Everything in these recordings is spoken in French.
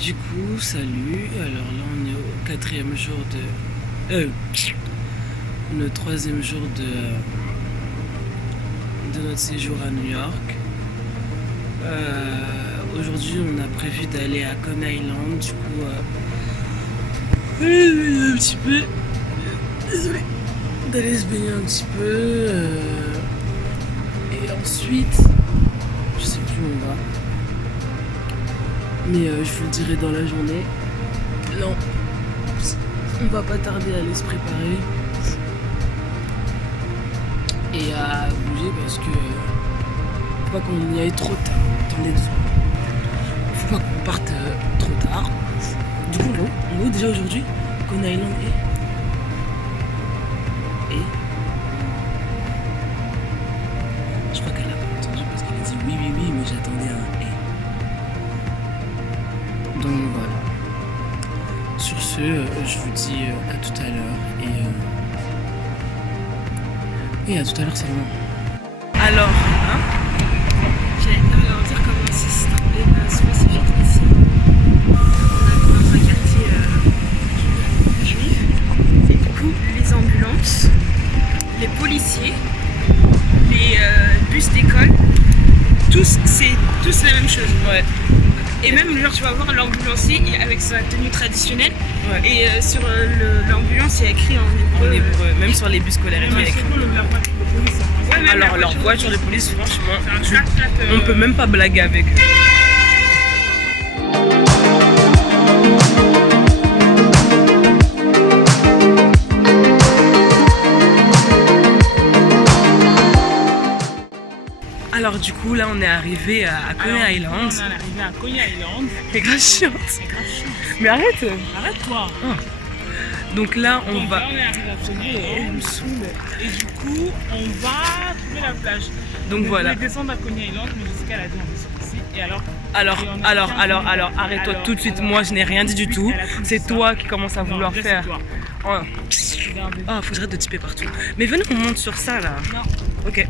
Du coup, salut. Alors là, on est au quatrième jour de... le troisième jour de notre séjour à New York. Aujourd'hui, on a prévu d'aller à Coney Island. Du coup, un petit peu... Désolé. D'aller se baigner un petit peu. Et ensuite, je sais plus où on va. Mais je vous le dirai dans la journée. Non, on va pas tarder à aller se préparer et à bouger parce que faut pas qu'on y aille trop tard. Attendez 2 secondes. Faut pas qu'on parte trop tard. Du coup, on est déjà aujourd'hui. Coney Island et je crois qu'elle a pas entendu parce qu'elle a dit oui, mais j'attendais un et. Donc voilà. Sur ce, je vous dis à tout à l'heure et à tout à l'heure seulement. Alors, j'allais leur dire comment c'est spécifique ici. On est dans un quartier juif. Et du coup, les ambulances, les policiers, les bus d'école, c'est tous la même chose. Ouais. Et même, genre, tu vas voir l'ambulancier avec sa tenue traditionnelle. Ouais. Et sur l'ambulance, il y a écrit en hébreu. Même sur les bus scolaires, il y a écrit. Ouais, alors, leur voiture de police, franchement, on peut même pas blaguer avec eux. Alors du coup là on est arrivé à Coney Island. On est arrivé à Coney Island. C'est grave chiant. Mais arrête. Arrête-toi. Donc là on va. Là on est arrivé à Coney Island. Et du coup on va trouver la plage. Donc voilà. On voulait descendre à Coney Island, mais Jessica elle a dit on descend ici. Et alors, arrête-toi tout de suite. Moi je n'ai rien dit du tout. C'est toi qui commences à vouloir faire. Oh, faut que j'arrête de typer partout. Mais venez on monte sur ça là. Non. Ok.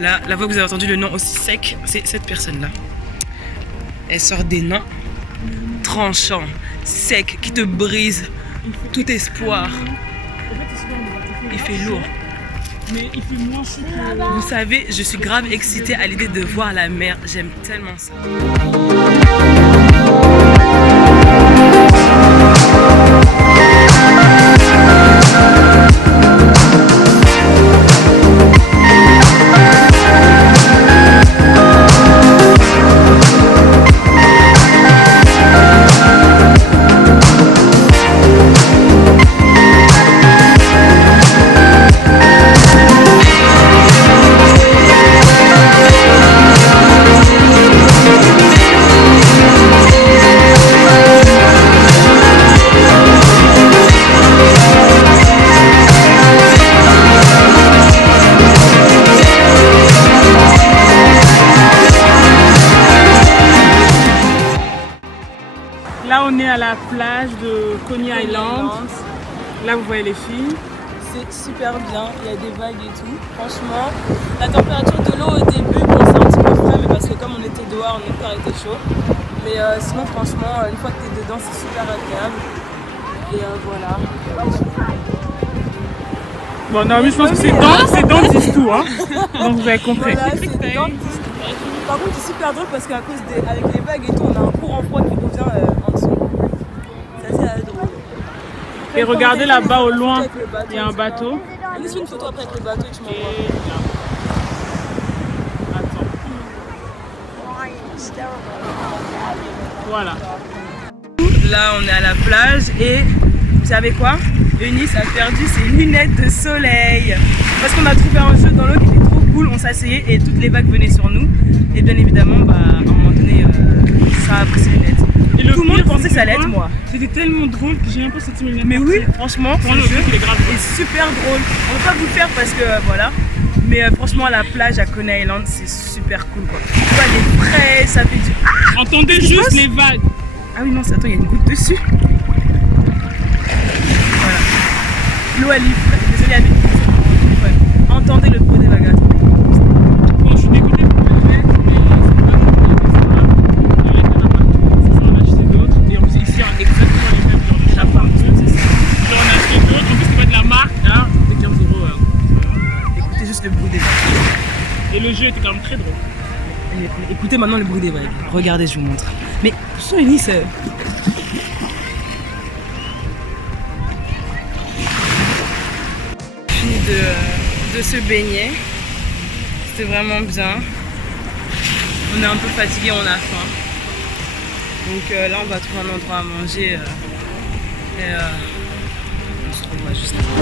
Là, la fois que vous avez entendu le nom aussi sec, c'est cette personne-là. Elle sort des noms tranchants, secs, qui te brisent tout espoir. Il fait lourd. Mais il fait moins chaud que... Vous savez, je suis grave excitée à l'idée de voir la mer. J'aime tellement ça. Là on est à la plage de Coney Island. Là vous voyez les filles. C'est super bien, il y a des vagues et tout. Franchement, la température de l'eau au début, bon c'est un petit peu frais, mais parce que comme on était dehors, notre corps était chaud. Mais sinon franchement, une fois que tu es dedans, c'est super agréable. Et voilà. Bon non mais je pense que c'est dans le disque tout hein. Donc vous avez compris. Voilà, c'est dans le disque. Par contre c'est super drôle parce qu'à cause avec les vagues et tout, on a un courant froid qui nous vient en dessous. C'est assez drôle. Et regardez là-bas au loin, il y a un bateau. Laisse une photo après avec le bateau et tu m'envoies. Attends. Voilà. Là on est à la plage et vous savez quoi? Eunice a perdu ses lunettes de soleil. Parce qu'on a trouvé un jeu dans l'eau qui était trop cool, on s'asseyait et toutes les vagues venaient sur nous. Et bien évidemment, à un moment donné, ça a pris ses lunettes. Et tout le monde pensait que ça allait être moi. C'était tellement drôle que j'ai un peu senti mes lunettes. Mais oui, franchement, le jeu est super drôle. On va pas vous le faire parce que voilà. Mais franchement, la plage à Coney Island, c'est super cool quoi. Tu vois, les frais, ça fait du. Entendez juste les vagues. Ah oui, non, attends, il y a une goutte dessus. Voilà. L'eau elle est fraîche. Désolée, avec le téléphone. Entendez le bruit des vagues. Bon, je suis dégoûtée pour le fait, mais c'est pas grave. C'est quand même très drôle. Écoutez maintenant le bruit des vagues. Regardez, je vous montre. Mais sur une Nice. Fini de se baigner. C'était vraiment bien. On est un peu fatigué, on a faim. Donc là, on va trouver un endroit à manger. Et on se revoit juste après.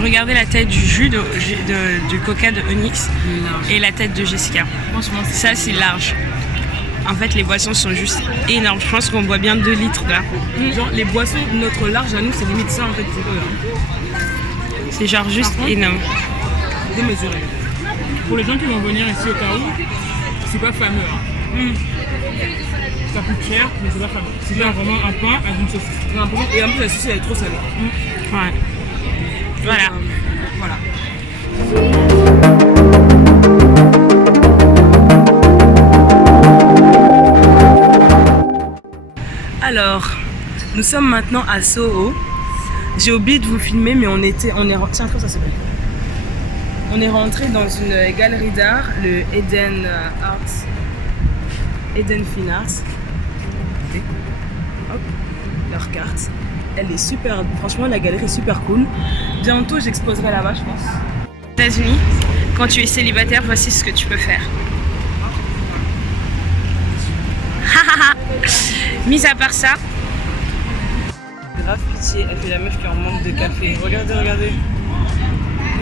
Regardez la tête du jus du coca de Onyx et la tête de Jessica. Franchement, ça c'est large. En fait, les boissons sont juste énormes. Je pense qu'on boit bien 2 litres là. Genre, les boissons, notre large à nous, c'est limite ça en fait pour eux. C'est genre juste énorme. Démesuré. Pour les gens qui vont venir ici au cas où, c'est pas fameux. Hein. Ça coûte cher, mais c'est pas fameux. C'est vraiment un pain avec une saucisse. Et en plus, la saucisse elle est trop salée. Ouais. Voilà. Alors, nous sommes maintenant à Soho. J'ai oublié de vous filmer, mais tiens, comment ça s'appelle? On est rentré dans une galerie d'art, le Eden Fine Arts. Hop, leur carte. Elle est super, franchement la galerie est super cool. Bientôt j'exposerai là-bas, je pense. Aux États-Unis, quand tu es célibataire, voici ce que tu peux faire. Mis à part ça, grave pitié, elle fait la meuf qui est en manque de café. Regardez. Regardez.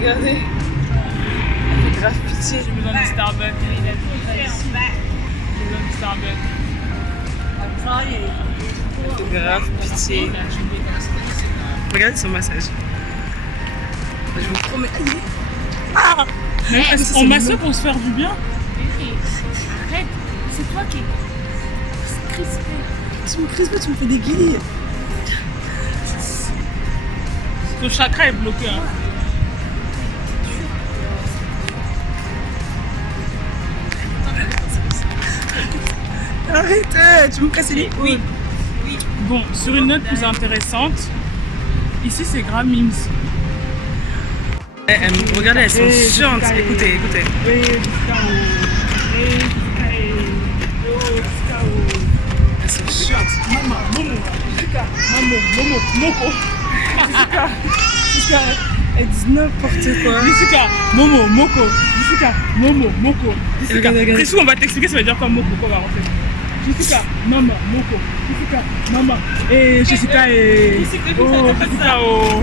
Elle fait grave pitié. J'ai besoin de Starbucks. Elle fait grave pitié. Regardez son massage. Je vous promets. Ah! On masse pour se faire du bien. Arrête, c'est toi qui es crispé. Tu me crispes, tu me fais des guillis. Ton chakra est bloqué. Hein. Arrête, tu me casses les couilles. Oui. Bon, sur une note plus intéressante, ici c'est Grammins. Regardez, elles sont chiantes. Écoutez. Elles sont chiantes. Jessica, elles disent n'importe quoi. Jessica, Momo, Moko. Jessica, Momo, Moko. Jessica, Regarde. très souvent on va t'expliquer, ça veut dire comme Moko, qu'on va rentrer. Jessica, maman, Moko. Jessica, maman. Et Jessica et... Oh, Jessica, oh.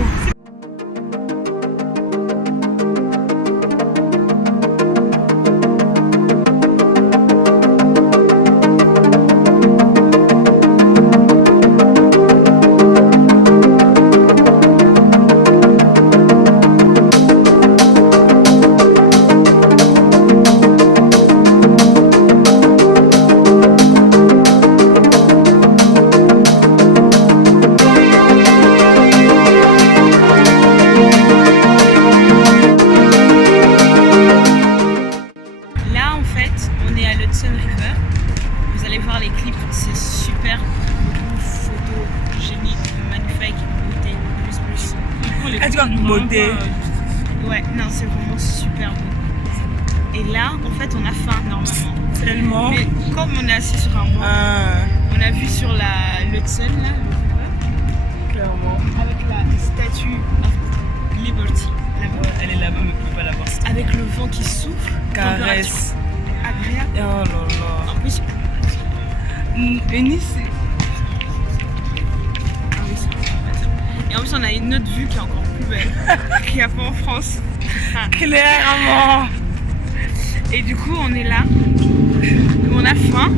Ouais, non, c'est vraiment super beau. Et là, en fait, on a faim normalement. Tellement. Mais comme on est assis sur un banc, on a vu sur l'Hudson là, Clairement. avec la statue of Liberty. Ouais, elle est là-bas, mais on peut pas la voir. Avec le vent qui souffle, Caresse. agréable. Oh là là. En plus, Nice, et en plus, on a une autre vue qui est encore plus belle, qu'il n'y a pas en France. clairement. Et du coup, on est là, on a faim,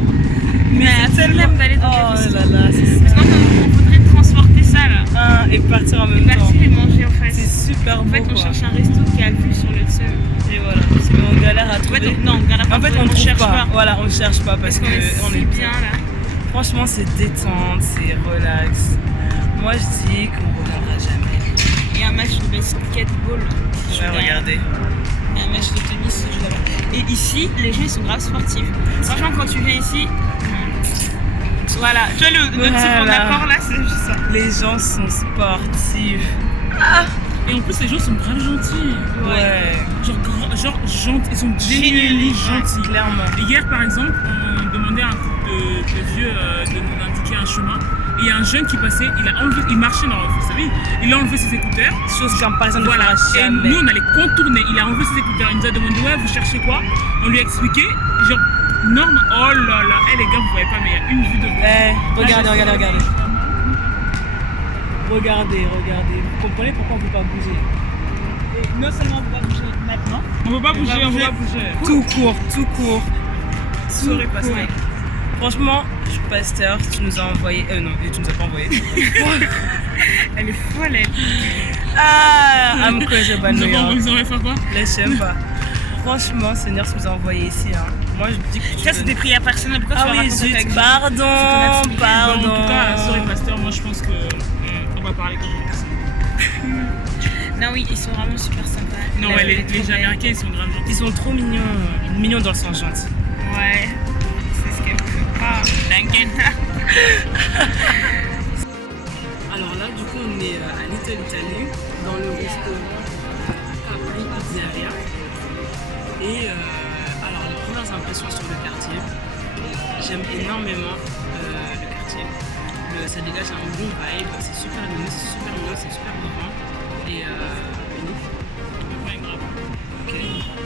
mais c'est flemme d'aller dans Oh quelque chose. là là, c'est Parce qu'on voudrait transporter ça là. et partir en même temps. Partir et manger en fait. C'est super beau. En fait, on quoi. cherche un resto qui a vue sur le sol. Et voilà, parce qu'on galère à trouver. Ouais, non, on galère pas. En fait, on ne cherche pas. Voilà, on cherche pas parce qu'on est qu'on si est bien là. Franchement, c'est détente, c'est relax. Moi, je dis qu'on ne reviendra jamais. Et un match de basketball. Ouais, regardez. Et un match de tennis, je là-bas. Et ici, les gens ils sont grave sportifs. Franchement, quand tu viens ici, Voilà, tu vois le type en accord là, c'est juste ça. Les gens sont sportifs. Et en plus, les gens sont grave gentils. Ouais. Genre gentils, ils sont génuinely gentils. Clairement. Et hier, par exemple, on demandait à un couple de vieux de nous indiquer un chemin. Et il y a un jeune qui passait, il marchait dans vous savez, il a enlevé ses écouteurs. Chose qu'un par exemple, Voilà. Et jamais. nous, on allait contourner. Il a enlevé ses écouteurs. Il nous a demandé, ouais, vous cherchez quoi? On lui a expliqué, genre, norme, oh là là. Eh les gars, vous voyez pas, mais il y a une vue de vous. Regardez. Regardez. Vous comprenez pourquoi on ne peut pas bouger? Et non seulement on ne peut pas bouger maintenant, On veut pas bouger, on veut pas bouger. tout court. Sorry, pasteur. Franchement, pasteur, tu nous as envoyé. Non, et tu nous as pas envoyé. Elle est folle, elle. I'm crazy about New York. Ils auraient fait quoi? Laisse-moi pas. Franchement, Seigneur, tu nous as envoyé ici. Hein. Moi, je dis que Ça, c'est des prières personnelles. Pourquoi tu vas raconter zut, avec pardon. En tout cas, sorry pasteur, moi je pense que on va parler comme ça. Non, oui, ils sont vraiment super sympas. Non, ouais, les Américains ils sont grave gentils. Ils sont trop mignons. Mignons dans le sens gentil. Ouais, c'est ce qu'elle fait pas. T'inquiète. Alors là, du coup, on est à Little Italy, dans le restaurant Capri Pizzeria. Et alors, les premières impressions sur le quartier, j'aime énormément le quartier. Ça dégage un bon vibe, c'est super lumineux, c'est super mignon, c'est super vivant. Et Ouais, grave. ok.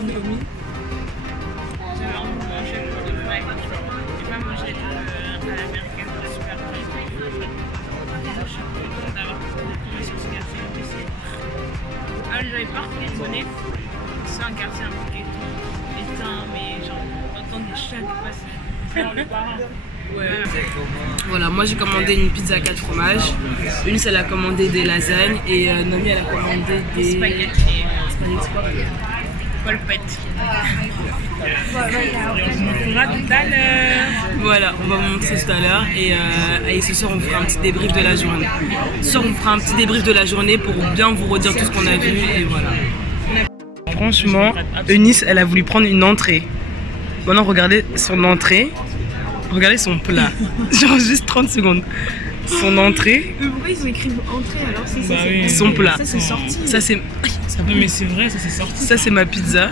Naomi, J'avais envie de manger pour de vrai. J'ai pas mangé à l'américaine, c'est super bon. Je suis contente d'avoir trouvé sur ce quartier aussi. Ah, j'avais pas reconnu. C'est un quartier un peu ghetto, éteint, mais genre, t'entends des chiens qui passent. C'est genre les parents. ouais. Voilà, moi j'ai commandé une pizza à 4 fromages. Une, elle a commandé des lasagnes. Et Naomi, elle a commandé des Spaghetti. spaghetti. Polpette. On fera tout à l'heure. Voilà, on va vous montrer tout à l'heure et ce soir on fera un petit débrief de la journée. Ce soir on fera un petit débrief de la journée pour bien vous redire tout ce qu'on a vu et voilà. Franchement, Eunice, elle a voulu prendre une entrée. Maintenant regardez son entrée, regardez son plat. Genre juste 30 secondes. Son entrée, Pourquoi ils ont écrit entrée alors c'est Bah oui. son plat. Ça, c'est sorti. Ça c'est Non mais c'est vrai, ça c'est sorti. ça c'est ma pizza.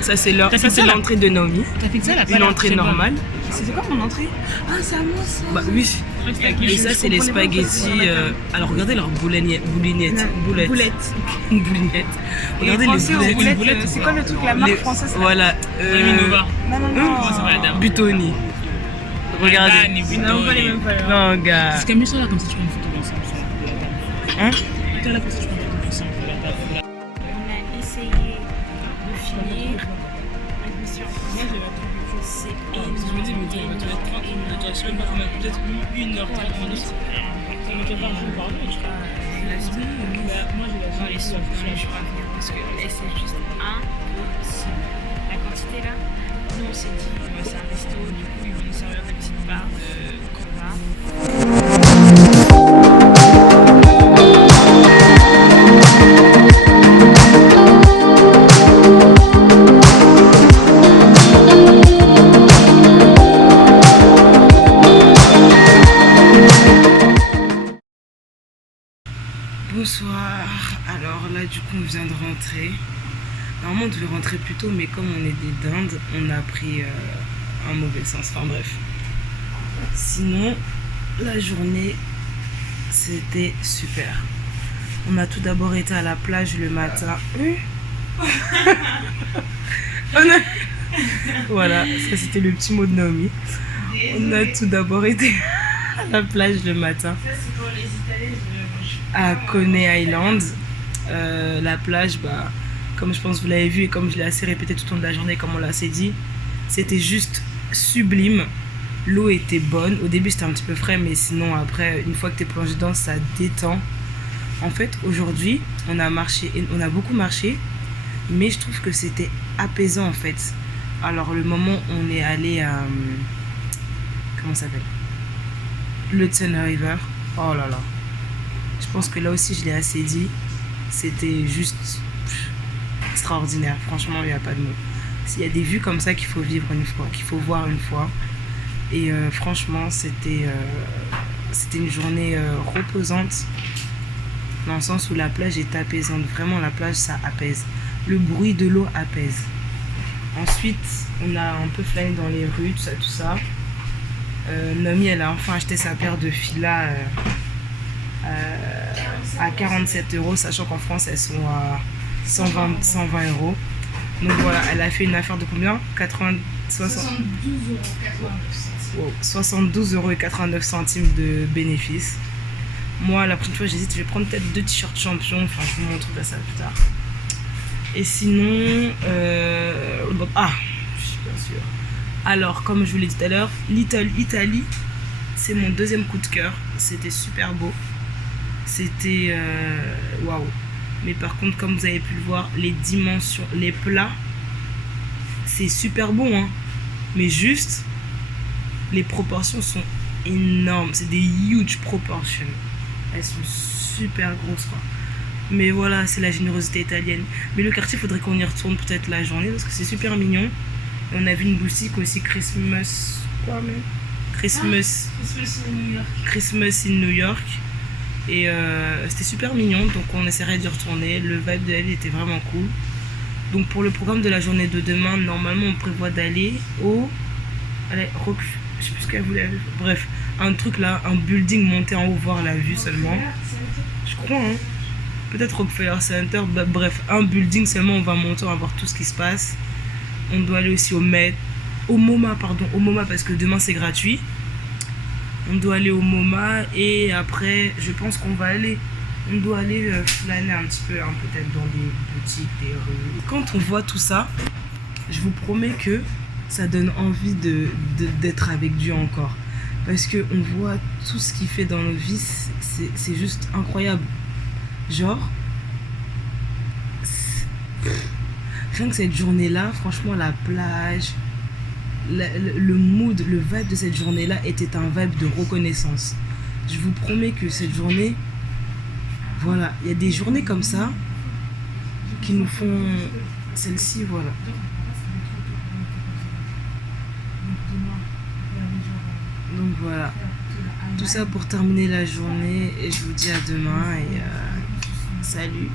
Ça c'est T'as fait ça ça, c'est là? l'entrée de Naomi. T'as fait ça là? Une entrée normale. C'était quoi mon entrée? Ah, c'est à moi ça. Bah oui. Et ça c'est les spaghettis. Alors regardez leur boulettes. Boulette. Une boulinette. Regardez les boulettes. boulettes, C'est quoi le truc, la marque Les- française là? Voilà. Minova. Non. Comment ça va la dame? Butoni. Regardez. Non, pas les mêmes valeurs. Non, gars. Parce qu'à mieux ça là, comme ça tu prends une photo ensemble. Hein? T'es là comme ça tu prends une photo ensemble. On a essayé de finir. Je me suis retrouvée. C'est Je me dis, mais tu vas te mettre 30 minutes. Je sais même pas combien, peut-être 1h30 minutes. Ça me fait pas un jour par jour, je crois. Moi j'ai la dans les soupes, dans les jours à venir parce que c'est juste impossible. La quantité là, nous on s'est dit, c'est un resto, du coup ils vont nous servir des petites barres de cola. Bonsoir. Alors là, du coup, on vient de rentrer. Normalement, on devait rentrer plus tôt, mais comme on est des dindes, on a pris un mauvais sens. Enfin bref. Sinon, la journée, c'était super. On a tout d'abord été à la plage le matin. Voilà, ça c'était le petit mot de Naomi. On a tout d'abord été à la plage le matin. Ça c'est pour les Italiens, À Coney Island. La plage, bah, comme je pense que vous l'avez vu et comme je l'ai assez répété tout au long de la journée, comme on l'a assez dit, c'était juste sublime. L'eau était bonne. Au début, c'était un petit peu frais, mais sinon, après, une fois que tu es plongé dedans, ça détend. En fait, aujourd'hui, on a beaucoup marché, mais je trouve que c'était apaisant en fait. Alors, le moment où on est allé à. Comment ça s'appelle? L'Hudson River. Oh là là. Je pense que là aussi, je l'ai assez dit. C'était juste extraordinaire. Franchement, il n'y a pas de mots. Il y a des vues comme ça qu'il faut vivre une fois, qu'il faut voir une fois. Et franchement, c'était une journée reposante, dans le sens où la plage est apaisante. Vraiment, la plage, ça apaise. Le bruit de l'eau apaise. Ensuite, on a un peu flâné dans les rues, tout ça. Nomi, elle a enfin acheté sa paire de filas à 47 €, sachant qu'en France, elles sont à 120 €. Donc voilà, elle a fait une affaire de combien? 72,89 € de bénéfices. Moi, la prochaine fois, j'hésite, je vais prendre peut-être 2 t-shirts champions. Enfin, je vous montrerai ça plus tard. Et sinon, je suis bien sûre. Alors, comme je vous l'ai dit tout à l'heure, Little Italy, c'est mon deuxième coup de cœur. C'était super beau. C'était waouh. Mais par contre, comme vous avez pu le voir, les dimensions, les plats, c'est super bon, hein. Mais juste, les proportions sont énormes. C'est des huge proportions. Elles sont super grosses, quoi. Mais voilà, c'est la générosité italienne. Mais le quartier, il faudrait qu'on y retourne peut-être la journée parce que c'est super mignon. Et on a vu une boutique aussi, Christmas. Quoi, même Christmas in New York. Et c'était super mignon, donc on essaierait d'y retourner. Le vibe de la ville était vraiment cool. Donc pour le programme de la journée de demain, normalement on prévoit d'aller au... Allez, je sais plus ce qu'elle voulait. Bref, un truc là, un building monté en haut, voir la vue seulement. Je crois, hein. Peut-être Rockefeller Center, bref, un building seulement, on va monter, on va voir tout ce qui se passe. On doit aller aussi au MoMA parce que demain c'est gratuit. On doit aller au MoMA et après, je pense qu'on va aller, on doit aller flâner un petit peu, hein, peut-être dans des boutiques, des rues. Quand on voit tout ça, je vous promets que ça donne envie d'être avec Dieu encore. Parce qu'on voit tout ce qu'il fait dans nos vies, c'est juste incroyable. Genre, rien que cette journée-là, franchement, la plage, le mood, le vibe de cette journée-là était un vibe de reconnaissance. Je vous promets que cette journée, voilà, il y a des journées comme ça qui nous font... Celle-ci, voilà. Donc voilà, tout ça pour terminer la journée et je vous dis à demain et salut.